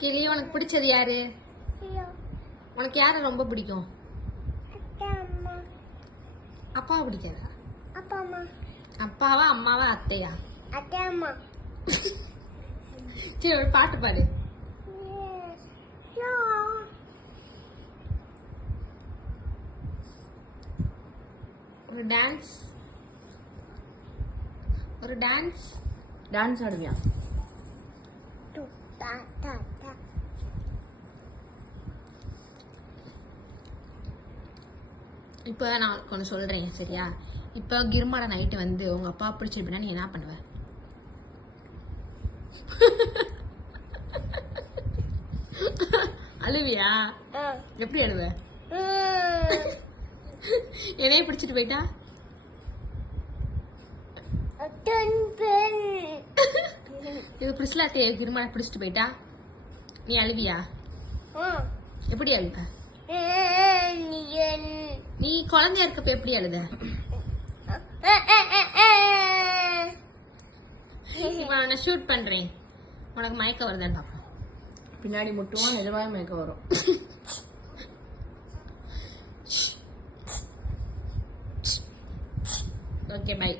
கிளி உனக்கு பிடிச்சது யாரு? உனக்கு யாரை ரொம்ப பிடிக்கும்? அப்பாவை பிடிக்காதா? அப்பாவா அம்மாவா அத்தையா? சரி ஒரு பாட்டு பாடு. ஒரு டான்ஸ் டான்ஸ் ஆடுவியா? இப்போ நான் கொஞ்சம் சொல்றேன் சரியா? இப்போ கிருமாட நைட்டு வந்து உங்க அப்பா பிடிச்சிருப்பா நீ என்ன பண்ணுவ? அழுவியா? எப்படி அழுவ? என்னைய பிடிச்சிட்டு போயிட்டா? இது பிடிச்சலாத்தே கிருமான பிடிச்சிட்டு போயிட்டா நீ அழுவியா? எப்படி அழுவ? நீ குழந்தையா இருக்கப்ப எப்படி அழுத? இப்ப நான் ஷூட் பண்றேன், உனக்கு மயக்க வருதான்னு பாப்போம். பின்னாடி முட்டுவான், நிஜமாவே மயக்க வரும். Okay bye.